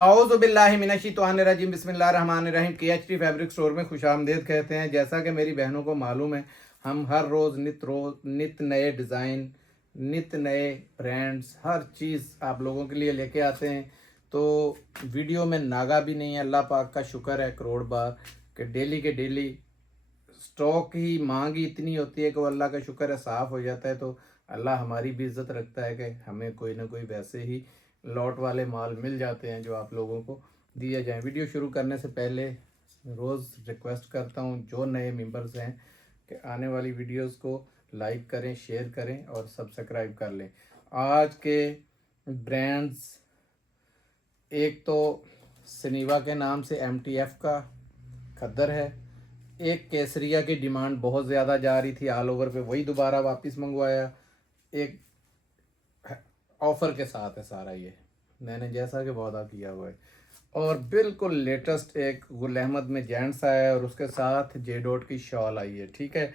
औज़ुबिल्लाहिमिनश्शैतानिर्रजीम बिस्मिल्लाहिर्रहमानिर्रहीम। KHT fabric store में खुशामदीद कहते हैं। जैसा कि मेरी बहनों को मालूम है, हम हर रोज़ नित नए डिज़ाइन, नित नए ब्रांड्स, हर चीज़ आप लोगों के लिए लेके आते हैं। तो वीडियो में नागा भी नहीं है। अल्लाह पाक का शुक्र है करोड़ बार कि डेली के डेली स्टॉक ही मांग ही इतनी होती है कि वो अल्लाह का शुक्र है साफ़ हो जाता है। तो अल्लाह हमारी भी इज़्ज़त रखता है कि हमें कोई ना कोई वैसे ही लॉट वाले माल मिल जाते हैं जो आप लोगों को दिए जाएं। वीडियो शुरू करने से पहले रोज़ रिक्वेस्ट करता हूं जो नए मेंबर्स हैं कि आने वाली वीडियोस को लाइक करें, शेयर करें और सब्सक्राइब कर लें। आज के ब्रांड्स, एक तो सनीवा के नाम से MTF का खद्दर है। एक केसरिया की डिमांड बहुत ज़्यादा जा रही थी ऑल ओवर पे, वही दोबारा वापस मंगवाया। एक ऑफ़र के साथ है सारा, ये मैंने जैसा कि वादा किया हुआ है। और बिल्कुल लेटेस्ट एक गुल अहमद में जेंट्स आया है और उसके साथ जे डॉट की शॉल आई है। ठीक है,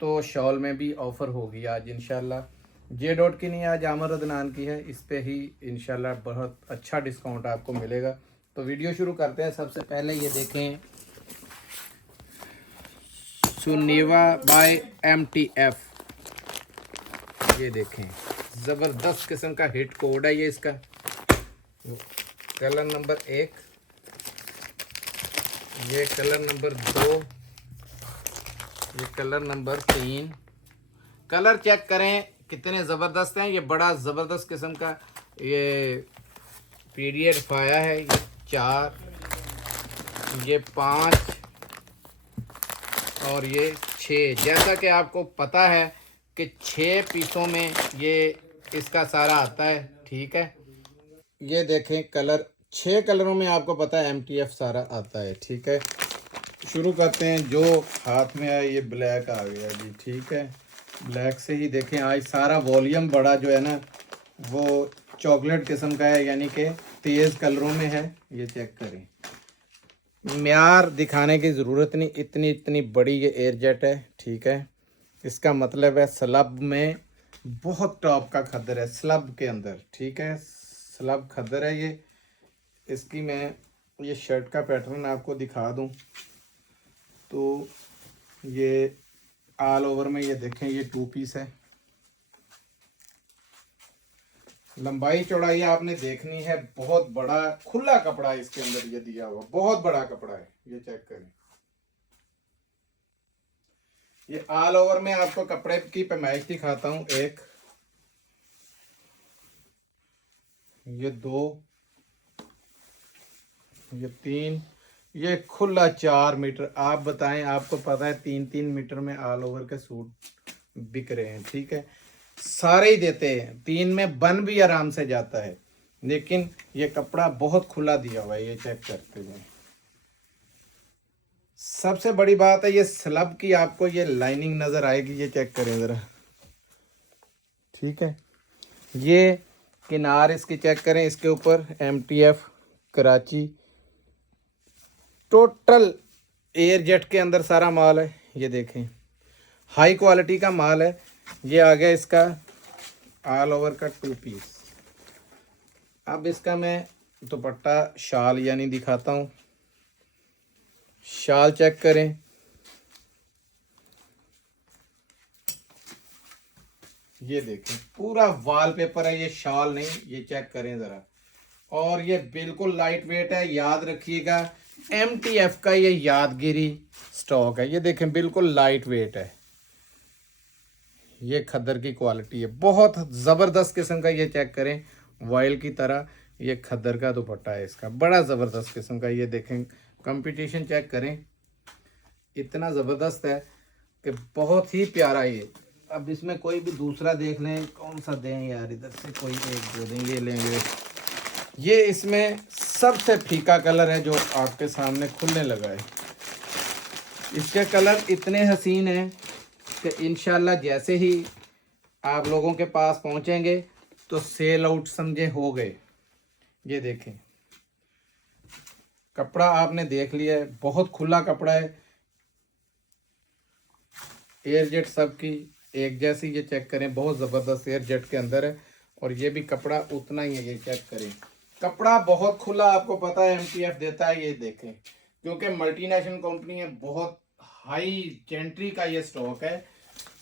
तो शॉल में भी ऑफ़र होगी आज इंशाल्लाह। जे डॉट की नहीं, आज आमर अदनान की है। इस पे ही इंशाल्लाह बहुत अच्छा डिस्काउंट आपको मिलेगा। तो वीडियो शुरू करते हैं। सबसे पहले ये देखें, सुनीवा बाय MTF। ये देखें, ज़बरदस्त किस्म का हिट कोड है ये इसका। कलर नंबर 1, ये कलर नंबर 2, ये कलर नंबर 3। कलर चेक करें कितने ज़बरदस्त हैं। ये बड़ा ज़बरदस्त किस्म का ये पीरियड फाया है। ये 4, ये 5 और ये 6। जैसा कि आपको पता है कि 6 पीसों में ये इसका सारा आता है। ठीक है, ये देखें कलर, 6 कलरों में आपको पता है MTF सारा आता है। ठीक है, शुरू करते हैं। जो हाथ में है ये ब्लैक आ गया जी। ठीक है, ब्लैक से ही देखें। आज सारा वॉल्यूम बड़ा जो है ना वो चॉकलेट किस्म का है, यानी कि तेज़ कलरों में है। ये चेक करें, म्यार दिखाने की ज़रूरत नहीं, इतनी इतनी बड़ी ये एयरजेट है। ठीक है, इसका मतलब है स्लब में बहुत टॉप का खद्दर है स्लब के अंदर। ठीक है, स्लब खद्दर है ये। इसकी मैं ये शर्ट का पैटर्न आपको दिखा दूं तो ये ऑल ओवर में ये देखें, ये 2 पीस है। लंबाई चौड़ाई आपने देखनी है, बहुत बड़ा खुला कपड़ा है इसके अंदर ये दिया हुआ, बहुत बड़ा कपड़ा है। ये चेक करें, ये ऑल ओवर में आपको कपड़े की पैमाइश दिखाता हूं। 1, ये 2, ये 3, ये खुला 4 मीटर। आप बताएं, आपको पता है 3-3 मीटर में ऑल ओवर के सूट बिक रहे हैं। ठीक है, सारे ही देते हैं, 3 में बन भी आराम से जाता है, लेकिन ये कपड़ा बहुत खुला दिया हुआ है। ये चेक करते हुए सबसे बड़ी बात है ये स्लब की आपको ये लाइनिंग नजर आएगी। ये चेक करें ज़रा। ठीक है, ये किनार इसकी चेक करें, इसके ऊपर MTF Karachi total air jet के अंदर सारा माल है। ये देखें, हाई क्वालिटी का माल है। ये आ गया इसका ऑल ओवर का 2 पीस। अब इसका मैं दुपट्टा शाल यानी दिखाता हूँ। शाल चेक करें, ये देखें पूरा वॉलपेपर है, ये शाल नहीं। ये चेक करें ज़रा, और ये बिल्कुल लाइट वेट है। याद रखिएगा, MTF का ये यादगिरी स्टॉक है। ये देखें बिल्कुल लाइट वेट है। ये खद्दर की क्वालिटी है, बहुत ज़बरदस्त किस्म का। ये चेक करें, वॉयल की तरह ये खद्दर का दुपट्टा है इसका, बड़ा ज़बरदस्त किस्म का। ये देखें, कंपटीशन चेक करें, इतना ज़बरदस्त है कि बहुत ही प्यारा ये। अब इसमें कोई भी दूसरा देख लें, कौन सा दें यार, इधर से कोई एक दे दें। ये लेंगे, ये इसमें सबसे फीका कलर है जो आपके सामने खुलने लगा है। इसके कलर इतने हसीन हैं कि इंशाल्लाह जैसे ही आप लोगों के पास पहुंचेंगे तो सेल आउट समझे हो गए। ये देखें, कपड़ा आपने देख लिया है, बहुत खुला कपड़ा है। एयर जेट सबकी एक जैसी। ये चेक करें, बहुत ज़बरदस्त एयर जेट के अंदर है, और ये भी कपड़ा उतना ही है। ये चेक करें, कपड़ा बहुत खुला, आपको पता है एमटीएफ देता है, ये देखें, क्योंकि मल्टीनेशनल कंपनी है, बहुत हाई जेंट्री का ये स्टॉक है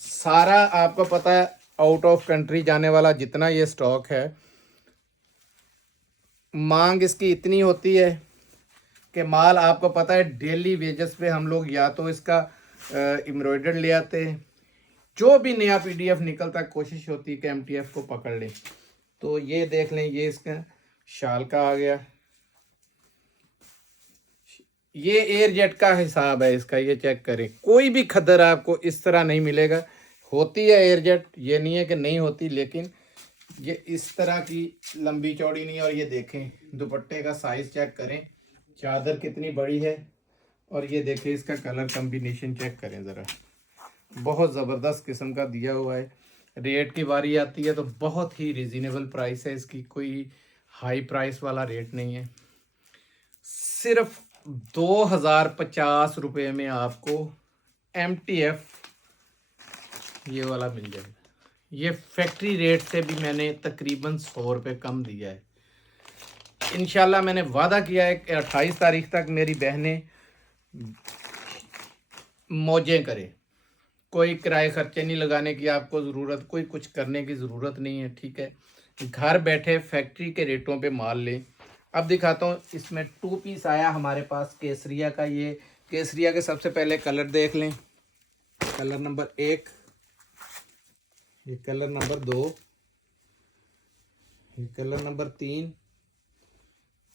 सारा, आपको पता है आउट ऑफ कंट्री जाने वाला जितना ये स्टॉक है, मांग इसकी इतनी होती है कि माल आपको पता है डेली वेजेस पे हम लोग या तो इसका एम्ब्रॉयडर ले आते हैं, जो भी नया पीडीएफ निकलता है कोशिश होती है कि एमटीएफ को पकड़ लें। तो ये देख लें, ये इसका शाल का आ गया, ये एयर जेट का हिसाब है इसका, ये चेक करें, कोई भी खद्दर आपको इस तरह नहीं मिलेगा। होती है एयर जेट, ये नहीं है कि नहीं होती, लेकिन ये इस तरह की लंबी चौड़ी नहीं है। और ये देखें दुपट्टे का साइज चेक करें, चादर कितनी बड़ी है, और ये देखें इसका कलर कम्बिनेशन चेक करें ज़रा, बहुत ज़बरदस्त किस्म का दिया हुआ है। रेट की बारी आती है तो बहुत ही रिजनेबल प्राइस है इसकी, कोई हाई प्राइस वाला रेट नहीं है। सिर्फ 2050 रुपये में आपको एमटीएफ ये वाला मिल जाएगा। ये फैक्ट्री रेट से भी मैंने तकरीबन 100 रुपये कम दिया है। इंशाल्लाह मैंने वादा किया है कि 28 तारीख तक मेरी बहनें मौजें करें, कोई किराए खर्चे नहीं लगाने की आपको ज़रूरत, कोई कुछ करने की ज़रूरत नहीं है, ठीक है। घर बैठे फैक्ट्री के रेटों पे माल लें। अब दिखाता हूँ, इसमें 2 पीस आया हमारे पास केसरिया का। ये केसरिया के सबसे पहले कलर देख लें, कलर नंबर 1, ये कलर नंबर 2, ये colour number 3,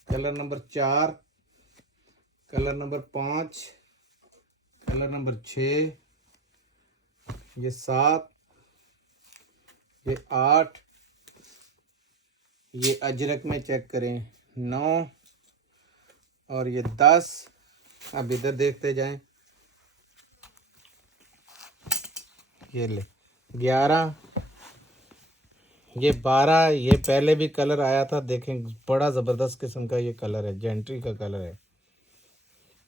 colour number 4, colour number 5, colour number 6, ये 7, ये 8, ये अजरक में चेक करें 9, और ये 10। अब इधर देखते जाएं, ये ले 11, ये 12, ये पहले भी कलर आया था, देखें बड़ा ज़बरदस्त किस्म का ये कलर है, जेंट्री का कलर है।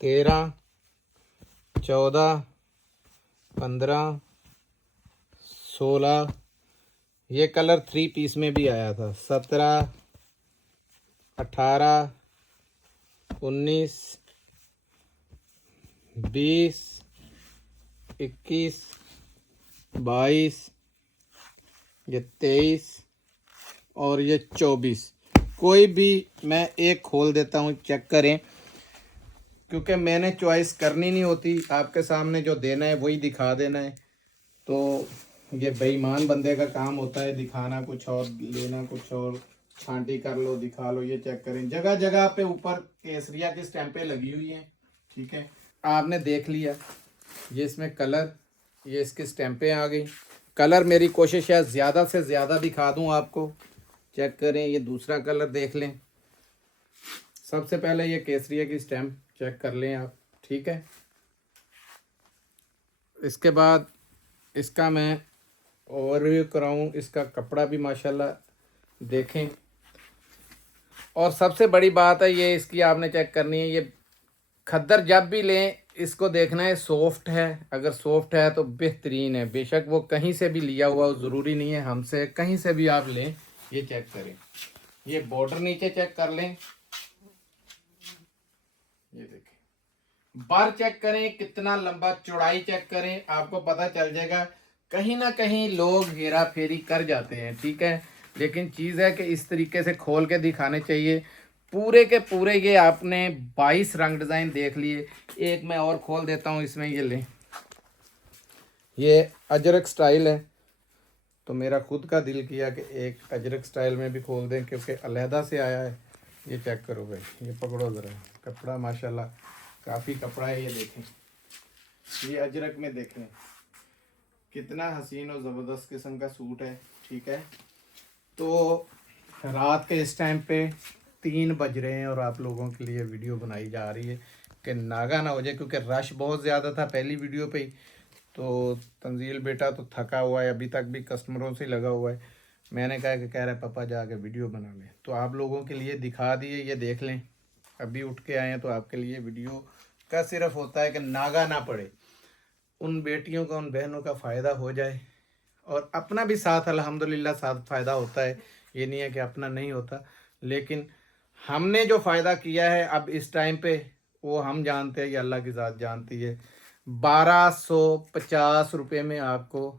13, 14, 15, 16, ये कलर 3 पीस में भी आया था। 17, 18, 19, 20, 21, 22, ये 23 और ये 24। कोई भी मैं एक खोल देता हूँ, चेक करें, क्योंकि मैंने चॉइस करनी नहीं होती, आपके सामने जो देना है वही दिखा देना है। तो ये बेईमान बंदे का काम होता है, दिखाना कुछ और लेना कुछ और, छांटी कर लो दिखा लो। ये चेक करें, जगह जगह पे ऊपर केसरिया की स्टैंपें लगी हुई हैं, ठीक है। आपने देख लिया, ये इसमें कलर, ये इसकी स्टैंपें आ गई। कलर मेरी कोशिश है ज़्यादा से ज़्यादा दिखा दूं आपको, चेक करें। ये दूसरा कलर देख लें, सबसे पहले ये केसरिया की स्टैंप चेक कर लें आप, ठीक है। इसके बाद इसका मैं ओवरव्यू कराऊं, इसका कपड़ा भी माशाल्लाह देखें। और सबसे बड़ी बात है ये इसकी आपने चेक करनी है, ये खद्दर जब भी लें इसको देखना है सॉफ्ट है, अगर सॉफ्ट है तो बेहतरीन है। बेशक वो कहीं से भी लिया हुआ हो, ज़रूरी नहीं है हमसे, कहीं से भी आप लें। ये चेक करें, ये बॉर्डर नीचे चेक कर लें, ये देखें, बार चेक करें कितना लंबा, चौड़ाई चेक करें, आपको पता चल जाएगा। कहीं ना कहीं लोग हेरा फेरी कर जाते हैं, ठीक है, लेकिन चीज़ है कि इस तरीके से खोल के दिखाने चाहिए। पूरे के पूरे ये आपने 22 रंग डिज़ाइन देख लिए। एक मैं और खोल देता हूँ इसमें, ये लें, ये अजरक स्टाइल है, तो मेरा खुद का दिल किया कि एक अजरक स्टाइल में भी खोल दें, क्योंकि अलहदा से आया है। ये चेक करो भाई, ये पकड़ो ज़रा, कपड़ा माशाल्लाह काफ़ी कपड़ा है। ये देखें, ये अजरक में देखें कितना हसीन और ज़बरदस्त किस्म का सूट है, ठीक है। तो रात के इस टाइम पे 3 बज रहे हैं और आप लोगों के लिए वीडियो बनाई जा रही है कि नागा ना हो जाए, क्योंकि रश बहुत ज़्यादा था पहली वीडियो पे ही। तो तंजील बेटा तो थका हुआ है, अभी तक भी कस्टमरों से लगा हुआ है। मैंने कहा कि कह रहा है पापा जाके वीडियो बना लें, तो आप लोगों के लिए दिखा दिए, ये देख लें। अभी उठ के आए हैं तो आपके लिए वीडियो का सिर्फ होता है कि नागा ना पड़े, उन बेटियों का, उन बहनों का फ़ायदा हो जाए, और अपना भी साथ अल्हम्दुलिल्लाह साथ फ़ायदा होता है। ये नहीं है कि अपना नहीं होता, लेकिन हमने जो फ़ायदा किया है अब इस टाइम पे, वो हम जानते हैं, ये अल्लाह की ज़ात जानती है। 1250 रुपये में आपको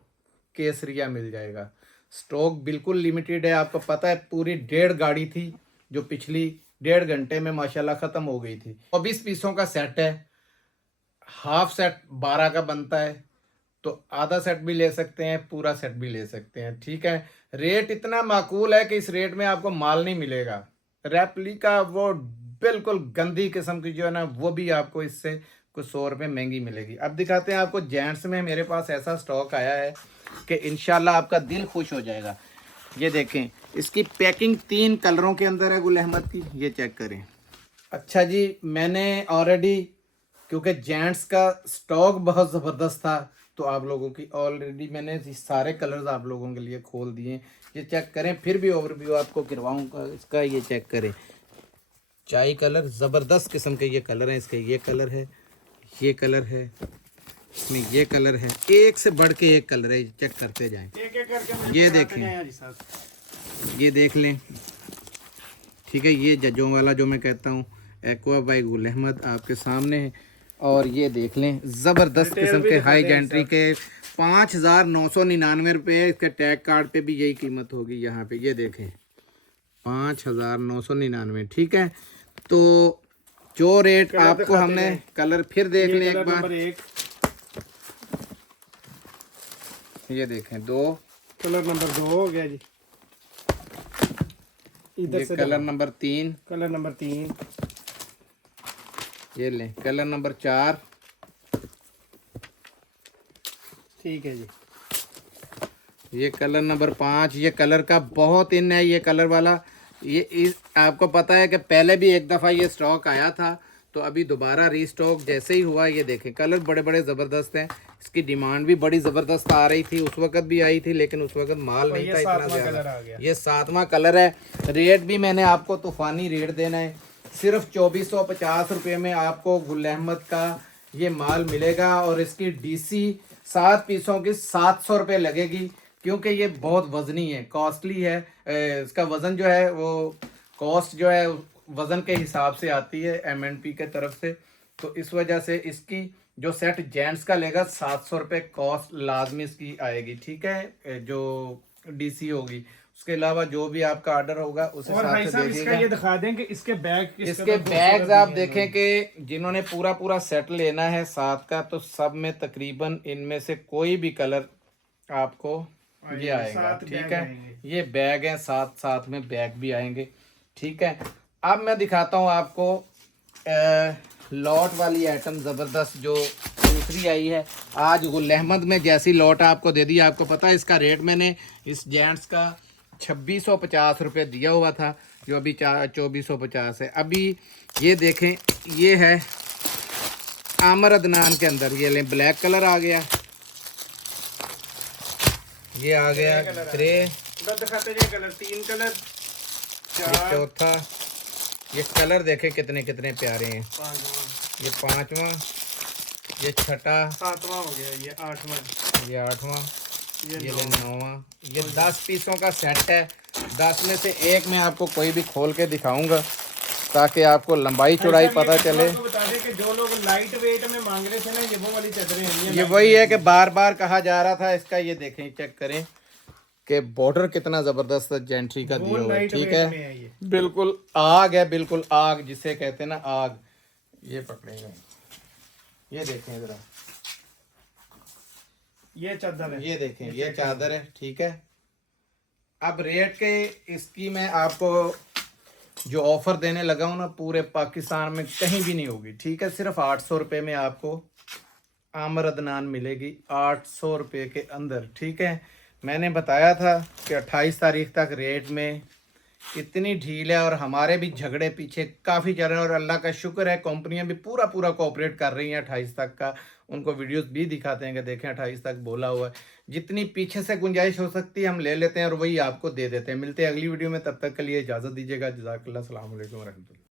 केसरिया मिल जाएगा। स्टॉक बिल्कुल लिमिटेड है। आपको पता है पूरी 1.5 गाड़ी थी जो पिछली 1.5 घंटे में माशाल्लाह ख़त्म हो गई थी। 24 पीसों का सेट है। हाफ सेट 12 का बनता है, तो आधा सेट भी ले सकते हैं, पूरा सेट भी ले सकते हैं। ठीक है, रेट इतना माकूल है कि इस रेट में आपको माल नहीं मिलेगा। रेप्लिका वो बिल्कुल गंदी किस्म की जो है ना, वो भी आपको इससे कुछ 100 रुपये महंगी मिलेगी। अब दिखाते हैं आपको जेंट्स में। मेरे पास ऐसा स्टॉक आया है कि इंशाल्लाह आपका दिल खुश हो जाएगा। ये देखें, इसकी पैकिंग 3 कलरों के अंदर है गुल अहमद की, ये चेक करें। अच्छा जी, मैंने ऑलरेडी, क्योंकि जेंट्स का स्टॉक बहुत ज़बरदस्त था, तो आप लोगों की ऑलरेडी मैंने सारे कलर्स आप लोगों के लिए खोल दिए। ये चेक करें, फिर भी ओवरव्यू आपको करवाऊंगा इसका। ये चेक करें, चाय कलर, ज़बरदस्त किस्म के ये कलर हैं इसके। ये कलर है, ये कलर है, इसमें ये कलर है, एक से बढ़ के एक कलर है। चेक करते जाएं, एक करके ये देखें, ये देख लें। ठीक है, ये जजों वाला जो मैं कहता हूँ एक्वा बाई गुल अहमद आपके सामने है। और ये देख लें, ज़बरदस्त किस्म के हाई जेंट्री के 5,999 रुपये। इसके टैग कार्ड पे भी यही कीमत होगी यहाँ पे। ये देखें, 5,999। ठीक है, तो जो रेट आपको हमने, कलर फिर देख लें एक बार। ये देखें, 2 कलर नंबर 2 हो गया जी। इधर से कलर नंबर 3, कलर नंबर 3, ये लें कलर नंबर 4। ठीक है जी। ये कलर नंबर 5। ये कलर का बहुत इन है, ये कलर वाला। ये आपको पता है कि पहले भी एक दफ़ा ये स्टॉक आया था, तो अभी दोबारा रीस्टॉक जैसे ही हुआ। ये देखें, कलर बड़े बड़े ज़बरदस्त हैं। इसकी डिमांड भी बड़ी ज़बरदस्त आ रही थी, उस वक्त भी आई थी, लेकिन उस वक्त माल नहीं था इतना ज़्यादा। ये 7वां कलर है। रेट भी मैंने आपको तूफ़ानी रेट देना है। सिर्फ 2450 रुपये में आपको गुल अहमद का ये माल मिलेगा। और इसकी DC 7 पीसों की 700 रुपये लगेगी, क्योंकि ये बहुत वज़नी है, कॉस्टली है। इसका वज़न जो है वो कॉस्ट जो है वज़न के हिसाब से आती है MNP के तरफ से। तो इस वजह से इसकी जो सेट जेंट्स का लेगा 700 रुपये कॉस्ट लाजमी इसकी आएगी। ठीक है, जो DC होगी। उसके अलावा जो भी आपका ऑर्डर होगा उस हिसाब से इसका ये दिखा दें कि इसके बैग्स आप देखें कि जिन्होंने पूरा सेट लेना है 7 का, तो सब में तकरीबन इनमें से कोई भी कलर आपको ये आएगा। ठीक है, ये बैग हैं, साथ में बैग भी आएंगे। ठीक है, अब मैं दिखाता हूँ आपको लॉट वाली आइटम ज़बरदस्त जो दूसरी आई है आज गुल अहमद में। जैसी लॉट आपको दे दी, आपको पता है इसका रेट मैंने इस जेंट्स का 2650 रुपये दिया हुआ था, जो अभी 2450 है। अभी ये देखें, ये है आमर अदनान के अंदर। ये लें, ब्लैक कलर आ गया, ये आ गया ग्रे, कलर 3 कलर, चौथा। ये कलर देखें कितने कितने प्यारे हैं। 5वां, ये 5वां, ये 6ठा, 7वां हो गया, ये 8वां, ये 8वां, ये 9वां। ये 10 पीसों का सेट है। 10 में से एक मैं आपको कोई भी खोल के दिखाऊंगा ताकि आपको लंबाई चौड़ाई पता चले। बता दें कि जो लोग लाइट वेट में मांग रहे थे ना, ये वो वाली चादरें हैं। ये वही है कि बार बार कहा जा रहा था इसका। ये देखें, चेक करें कि बॉर्डर कितना ज़बरदस्त जेंट्री का दिया हुआ है। ठीक है, बिल्कुल आग है, बिल्कुल आग जिसे कहते हैं ना, आग। ये पकड़ेगा, ये देखें ज़रा, ये चादर है, ये देखें, ये चादर है। ठीक है, अब रेट के इसकी मैं आपको जो ऑफर देने लगा हूँ ना, पूरे पाकिस्तान में कहीं भी नहीं होगी। ठीक है, सिर्फ 800 रुपये में आपको आमर अदनान मिलेगी, 800 रुपये के अंदर। ठीक है, मैंने बताया था कि 28 तारीख तक रेट में इतनी ढील है, और हमारे भी झगड़े पीछे काफ़ी चल रहे हैं। और अल्लाह का शुक्र है, कंपनियां भी पूरा कोऑपरेट कर रही हैं 28 तक का। उनको वीडियोस भी दिखाते हैं कि देखें 28 तक बोला हुआ है। जितनी पीछे से गुंजाइश हो सकती है हम ले लेते हैं और वही आपको दे देते हैं। मिलते हैं अगली वीडियो में, तब तक के लिए इजाज़त दीजिएगा। जज़ाकल्लाह, अस्सलाम वालेकुम रहमतुल्लाह।